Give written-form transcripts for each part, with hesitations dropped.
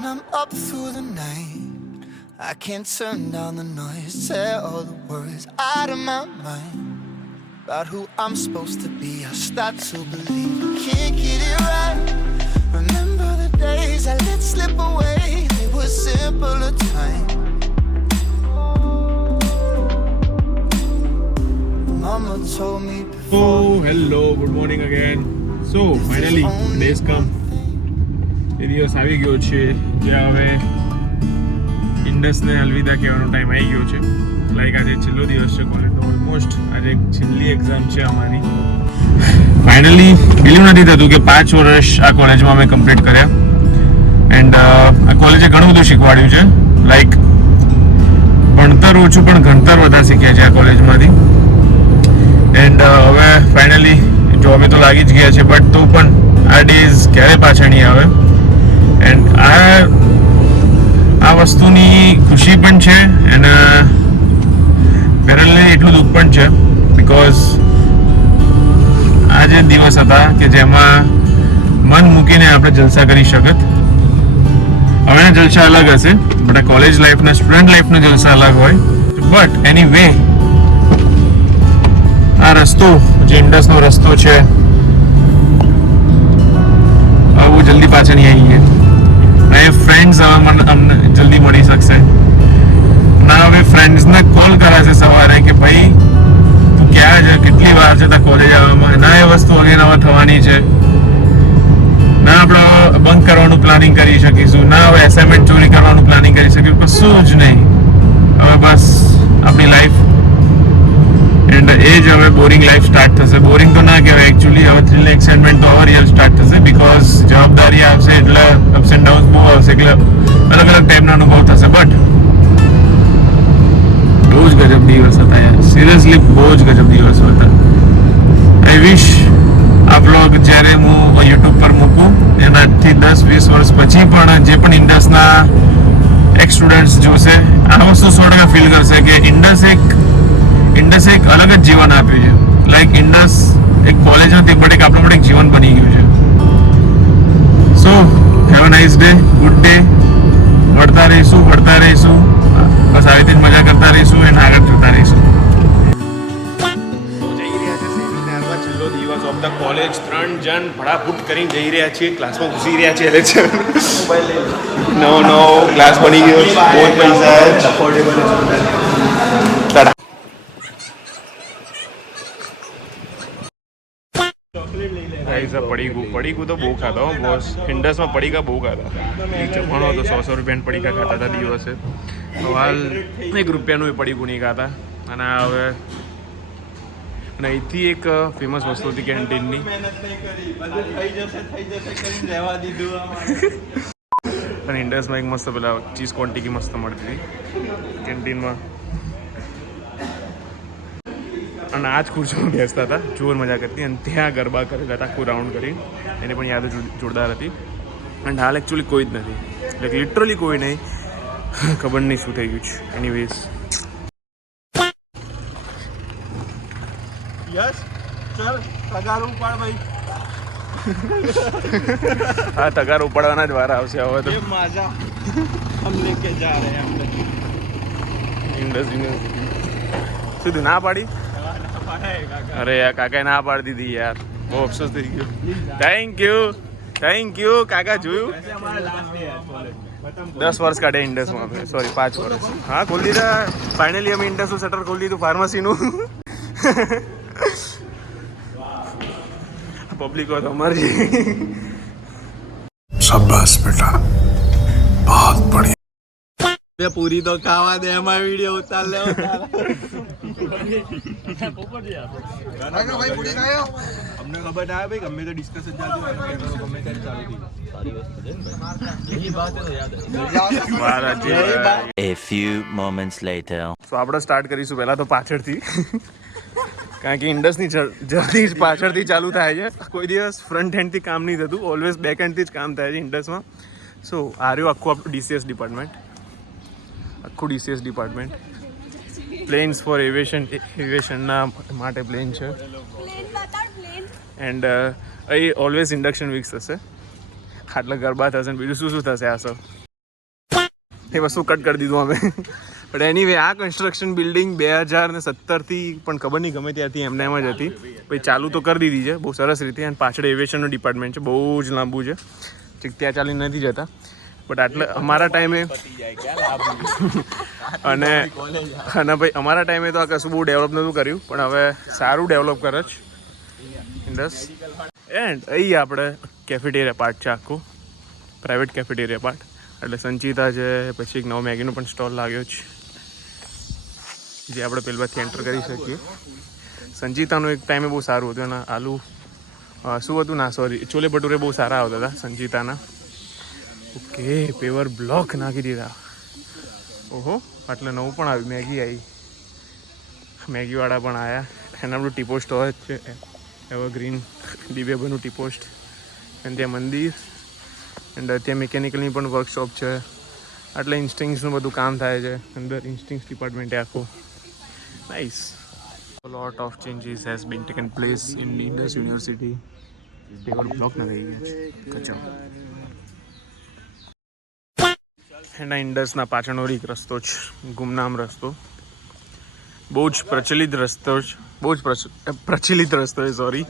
when I'm up through the night. I can't turn down the noise, tear all the worries out of my mind. About who I'm supposed to be, I start to believe I can't get it right. Remember the days I let slip away, they were simpler times. Mama told me before. Oh, hello, good morning again. So, finally, today's come. એ દિવસ આવી ગયો છે જે હવે ઇન્ડસને અલવિદા કહેવાનો time આવી ગયો છે. લાઈક આજે છેલ્લો દિવસ છે કોલેજનો, ઓલમોસ્ટ આજે છેલ્લી એક્ઝામ છે અમારી. ફાઇનલી બિલીવ નથી થતું કે 5 વર્ષ આ કોલેજમાં અમે કમ્પ્લીટ કર્યા. એન્ડ આ કોલેજે ઘણું બધું શીખવાડ્યું છે. લાઈક ભણતર ઓછું પણ ગણતર વધારે શીખ્યા છે આ કોલેજમાંથી. એન્ડ હવે ફાઇનલી જોબે તો લાગી જ ગયા છે, બટ તો પણ આ ડેઝ ક્યારે પાછા નહીં આવે. એન્ડ આ વસ્તુની ખુશી પણ છે અને પેરેલલી એટલું દુઃખ પણ છે, બિકોઝ આ જે દિવસ હતા કે જેમાં મન મૂકીને આપણે જલસા કરી શકત. હવેના જલસા અલગ હશે, બટ આ કોલેજ લાઈફના સ્ટુડન્ટ લાઈફના જલસા અલગ હોય. બટ એની વે આ રસ્તો જે ઇન્ડસનો રસ્તો છે બહુ જલ્દી પાછા નહીં આવી ગયા. એ ફ્રેન્ડ્સ હવે અમને જલ્દી મળી શકશે ના. હવે ફ્રેન્ડ્સને કોલ કરાશે સવારે કે ભાઈ તું ક્યાં છે, કેટલી વાર છે તાર કોલેજ આવવામાં. ના એ વસ્તુ વગેરે હવે થવાની છે. ના આપણે બંક કરવાનું પ્લાનિંગ કરી શકીશું, ના હવે એસાઇનમેન્ટ ચોરી કરવાનું પ્લાનિંગ કરી શકીશું, કશું જ નહીં. હવે બસ આપણી લાઈફ એન્ડ એ જ હવે બોરિંગ લાઈફ સ્ટાર્ટ થશે. બોરિંગ તો ના કહેવાય એકચ્યુઅલી, હવે થ્રિલ એક્સાઇટમેન્ટ તો હવે રિયલ સ્ટાર્ટ થશે, બિકોઝ જવાબદારી આવશે એટલે અપ્સ એન્ડ ડાઉન્સ બહુ આવશે, એટલે અલગ અલગ ટાઈપના અનુભવ થશે. બટ બહુ જ ગજબ દિવસ હતા યાર, સિરિયસલી બહુ જ ગજબ દિવસો હતા. આઈ વિશ આ બ્લોગ જ્યારે હું યુટ્યુબ પર મૂકું એનાથી 10-20 વર્ષ પછી પણ જે પણ ઇન્ડસના એક્સ સ્ટુડન્ટ્સ જોશે આ વસ્તુ 100% ફીલ કરશે કે ઇન્ડસે એક અલગ જ જીવન આપ્યું છે. લાઈક ઇન્ડસ એક કોલેજ નથી, બટ એક આપણા માટે એક જીવન બની ગયું છે. સો have a nice day, good day. મળતા રહીશું, બસ આવી રીતે મજા કરતા રહીશું અને આગળ જતા રહીશું. જઈ રહ્યા છે સેમિનારમાં, છેલ્લો દિવસ ઓફ ધ કોલેજ. 3 જણ ભડાફૂટ કરીને જઈ રહ્યા છીએ, ક્લાસમાં ઘૂસી રહ્યા છીએ. લેક્ચર નવો ક્લાસ બની ગયો, બહુ જ પૈસા અફોર્ડેબલ. પડીકું તો બહુ ખાતા હો બોસ. ઇન્ડસમાં પડીકા બહુ ખાતા. જમવાનો તો 100 રૂપિયાનું પડીકા ખાતા હતા દિવસે. હાલ 1 રૂપિયાનું પડીકું નહીં ખાતા. અને હવે અને અહીંથી એક ફેમસ વસ્તુ હતી કેન્ટીનની. અને ઇન્ડસમાં એક મસ્ત પેલા ચીઝ ક્વોન્ટિટી મસ્ત મળતી હતી કેન્ટીનમાં. અને આ જ ખુરશીમાં બેસતા હતા, જોર મજા કરતી. અને ત્યાં ગરબા કરેલા હતા આખું રાઉન્ડ કરી, એની પણ યાદ જોરદાર હતી. અને હાલ એકચ્યુઅલી કોઈ જ નથી, એટલે લિટરલી કોઈ નહીં. ખબર નહીં શું થઈ ગયું છે. એનીવેઝ યસ ચલ તગાર ઉપાડ ભાઈ. હા તગાર ઉપાડવાના જ વાર આવશે હવે તો. મજા હમ લેકે જા રહે હમ ઇન્ડસ યુનિવર્સિટી. શું ના પાડી? અરે યાર કાકાએ ના પાડી દીધી યાર, બહુ અફસોસ થઈ ગયો. થેન્ક યુ કાકા. જોયું 10 વર્ષ કાઢે ઇન્ડસમાં આપણે, સોરી 5 વર્ષ. હા ખોલી દીધા ફાઇનલી. અમે ઇન્ડસનું શટર ખોલી દીધું ફાર્મસીનું. પબ્લિક હોય તો અમારી. શાબાશ બેટા, બહુત બઢિયા. પૂરી તો ખાવા દે, એમાં વિડીયો ઉતાર લે. અમને ખબર ના આવે ગમે તો ડિસ્કશન ચાલતું ગમે ત્યારે ચાલુ થઈ. A few moments later. સો આપણે સ્ટાર્ટ કરીશું પહેલા તો પાછળથી, કારણ કે ઇન્ડસની જર્ની પાછળથી ચાલુ થાય છે. કોઈ દિવસ ફ્રન્ટ હેન્ડથી કામ નહીં થતું, ઓલવેઝ બેક હેન્ડથી જ કામ થાય છે ઇન્ડસમાં. સો આ રહ્યું આખું આપણું ડીસીએસ ડિપાર્ટમેન્ટ. પ્લેન્સ ફોર એવિએશનના માટે પ્લેન છે. એન્ડ અહીં ઓલવેઝ ઇન્ડક્શન વીક્સ થશે, આટલા ગરબા થશે ને બીજું શું થશે આ સર. એ વસ્તુ કટ કરી દીધું અમે. બટ એનીવે આ કન્સ્ટ્રક્શન બિલ્ડિંગ 2017થી પણ ખબર નહીં ગમે ત્યારથી એમને એમ જ હતી. પછી ચાલુ તો કરી દીધી છે બહુ સરસ રીતે. અને પાછળ એવિએશનનું ડિપાર્ટમેન્ટ છે, બહુ જ લાંબુ છે, ઠીક ત્યાં ચાલીને નથી જતા. બટ આટલે અમારા ટાઈમે અને ભાઈ અમારા ટાઈમે તો આ કશું બહુ ડેવલપ નહોતું કર્યું, પણ હવે સારું ડેવલપ કરે છે ઇન્ડસ. એન્ડ અહીં આપણે કેફેટેરિયા પાર્ટ છે, આખું પ્રાઇવેટ કેફેટેરિયા પાર્ટ. એટલે સંચિતા છે, પછી એક નવો મેગીનો પણ સ્ટોલ લાગ્યો છે, જે આપણે પહેલાંથી એન્ટર કરી શકીએ. સંચિતાનું એક ટાઈમે બહુ સારું હતું. એના આલુ શું હતું ના સોરી છોલે ભટુરે બહુ સારા આવતા હતા સંચિતાના. ઓકે, પેવર બ્લોક નાખી દીધા. ઓહો, એટલે નવું પણ આવ્યું, મેગી આવી, મેગીવાળા પણ આવ્યા. એના આપણું ટીપોસ્ટ સ્ટોર જ છે, એવરગ્રીન ડિબેબરનું ટીપોસ્ટ. અને ત્યાં મંદિર, એન્ડ ત્યાં મિકેનિકલની પણ વર્કશોપ છે. એટલે ઇન્સ્ટિંગ્સનું બધું કામ થાય છે અંદર. ઇન્સ્ટિંગ્સ ડિપાર્ટમેન્ટ આખું nice. Lot of changes has been taken place in Indus University. Paver block નખાઈ ગયા છે, કચો. એના ઇન્ડસના પાછળનો એક રસ્તો છે, ગુમનામ રસ્તો. બહુ જ પ્રચલિત રસ્તો છે, બહુ જ પ્રચલિત રસ્તો છે, સોરી.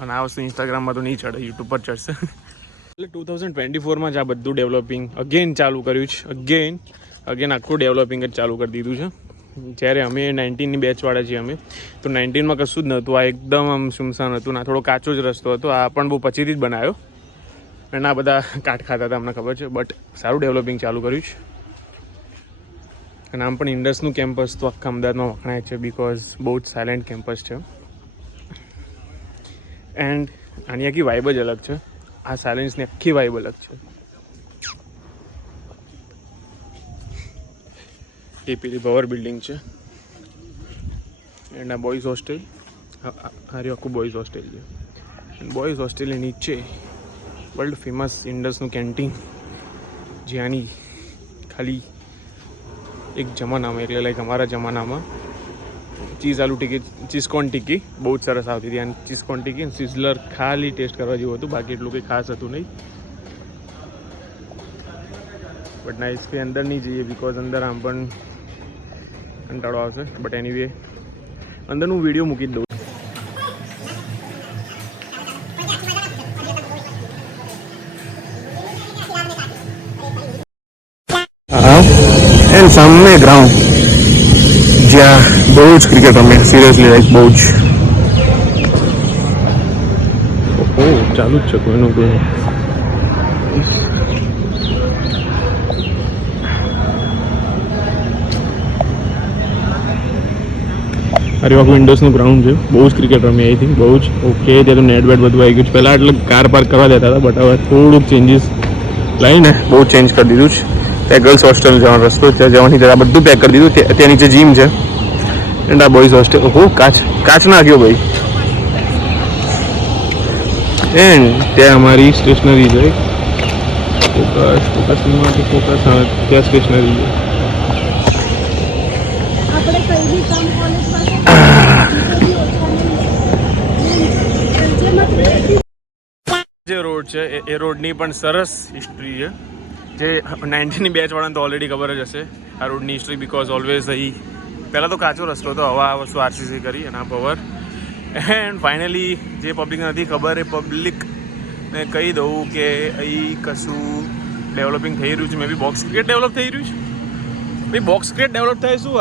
અને આ વસ્તુ ઇન્સ્ટાગ્રામમાં તો નહીં ચડે, યુટ્યુબ પર ચડશે. એટલે 2024માં જ આ બધું ડેવલપિંગ અગેન ચાલુ કર્યું છે. અગેન આખું ડેવલપિંગ જ ચાલુ કરી દીધું છે. જ્યારે અમે 19ની બેચવાળા છીએ અમે, તો 19માં કશું જ નહોતું. આ એકદમ આમ સુમસાન હતું. આ થોડો કાચો જ રસ્તો હતો. આ પણ બહુ પછીથી જ બનાવ્યો. અને આ બધા કાટ ખાતા હતા, અમને ખબર છે. બટ સારું ડેવલપિંગ ચાલુ કર્યું છે. અને આમ પણ ઇન્ડસનું કેમ્પસ તો આખા અમદાવાદમાં વખણાય છે, બિકોઝ બહુ જ સાયલેન્ટ કેમ્પસ છે. એન્ડ આની આખી વાઇબ જ અલગ છે. આ સાયલેન્સની આખી વાઇબ અલગ છે. એ પેલી પાવર બિલ્ડિંગ છે. એન્ડ આ બોયઝ હોસ્ટેલ, હારી આખું બોયઝ હોસ્ટેલ છે. એન્ડ બોયઝ હોસ્ટેલની નીચે વર્લ્ડ ફેમસ ઇન્ડસનું કેન્ટીન, જ્યાંની ખાલી એક જમાનામાં, એટલે લાઈક અમારા જમાનામાં ચીઝ આલુ ટિક્કી, ચીઝકોન ટિક્કી બહુ જ સરસ આવતી હતી. અને ચીઝકોન ટિક્કી અને સિઝલર ખાલી ટેસ્ટ કરવા જેવું હતું, બાકી એટલું કંઈ ખાસ હતું નહીં. બટ નાઇસ કે અંદર નહીં જઈએ, બિકોઝ અંદર આમ પણ કંટાળો આવશે. બટ એનીવે અંદરનું વિડીયો મૂકી જ દઉં. એન્ડ સામે ગ્રાઉન્ડ, જ્યાં બહુ જ ક્રિકેટ રમે, સિરિયસલી લાઈક બહુ જ. ઓહો, ચાલુ જ છે કોઈનું કોઈ. અરે આખું ઇન્ડસનું ગ્રાઉન્ડ છે, બહુ જ ક્રિકેટ રમી આવી હતી, બહુ જ. ઓકે, ત્યાં તો નેટ બેટ બધું આવી ગયું છે. પહેલાં એટલે કાર પાર્ક કરવા દેતા હતા, બટ હવે થોડુંક ચેન્જીસ લાવીને બહુ ચેન્જ કરી દીધું છે. ત્યાં ગર્લ્સ હોસ્ટેલ જવાનો રસ્તો, ત્યાં જવાની ત્યાં બધું પેક કરી દીધું. ત્યાં નીચે જીમ છે. એન્ડ આ બોયઝ હોસ્ટેલ. ઓહો, કાચ નાખ્યો ભાઈ. એન્ડ ત્યાં અમારી સ્ટેશનરી છે, ફોકસ ત્યાં સ્ટેશનરી છે. જે રોડ છે એ રોડની પણ સરસ હિસ્ટ્રી છે. જે 19ની બેચવાળાને તો ઓલરેડી ખબર જ હશે આ રોડની હિસ્ટ્રી, બિકોઝ ઓલવેઝ અહીં પહેલાં તો કાચો રસ્તો હતો, હવે આ વસ્તુ આરસીસી કરી અને આ પવર. એન્ડ ફાઇનલી જે પબ્લિકને નથી ખબર એ પબ્લિકને કહી દઉં કે અહીં કશું ડેવલપિંગ થઈ રહ્યું છે. મે બી બોક્સ ક્રિકેટ ડેવલપ થઈ રહ્યું છે. ભાઈ બોક્સ ક્રિકેટ ડેવલપ થાય શું?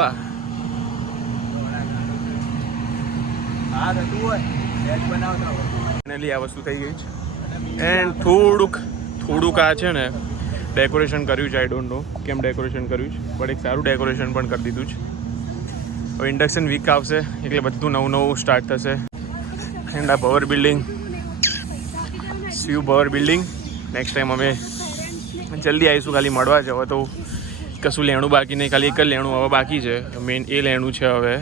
ફાઇનલી આ વસ્તુ થઈ ગઈ છે. એન્ડ થોડુંક આ છે ને ડેકોરેશન કર્યું છે. આઈ ડોન્ટ નો કેમ ડેકોરેશન કર્યું છે, બટ એક સારું ડેકોરેશન પણ કરી દીધું છે. હવે ઇન્ડક્શન વીક આવશે એટલે બધું નવું સ્ટાર્ટ થશે. એન્ડ આ પાવર બિલ્ડિંગ, સ્યુ પાવર બિલ્ડિંગ. નેક્સ્ટ ટાઈમ અમે જલ્દી આવીશું ખાલી મળવા જ. હવે તો કશું લેણું બાકી નહીં, ખાલી એક જ લેણું હવે બાકી છે. મેઇન એ લેણું છે હવે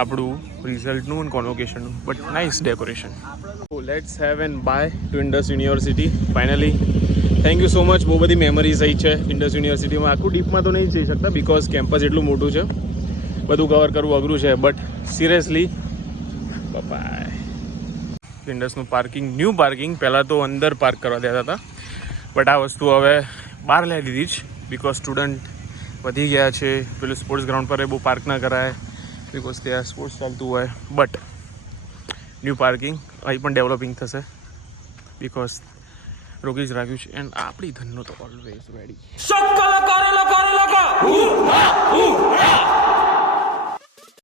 આપણું રિઝલ્ટનું અને કોન્વોકેશનનું. But nice decoration. Let's have an bye to Indus University finally. Thank you so much. બહુ બધી મેમરીઝ આવી છે ઇન્ડસ યુનિવર્સિટીમાં. આખું ડીપમાં તો નહીં જઈ શકતા, બિકોઝ કેમ્પસ એટલું મોટું છે, બધું કવર કરવું અઘરું છે. But seriously bye. ઇન્ડસનું પાર્કિંગ, ન્યૂ પાર્કિંગ. પહેલાં તો અંદર પાર્ક કરવા દેતા હતા, બટ આ વસ્તુ હવે બહાર લઈ લીધી જ, બિકોઝ સ્ટુડન્ટ વધી ગયા છે. પેલું સ્પોર્ટ્સ ગ્રાઉન્ડ પર બહુ પાર્ક ના કરાય, બિકોઝ ત્યાં સ્પોર્ટ્સ ચાલતું હોય. બટ ન્યૂ પાર્કિંગ અહીં પણ ડેવલપિંગ થશે, બિકોઝ રોકી જ રાખ્યું છે. એન્ડ આપણી ધનનો તો ઓલવેઝ રેડી.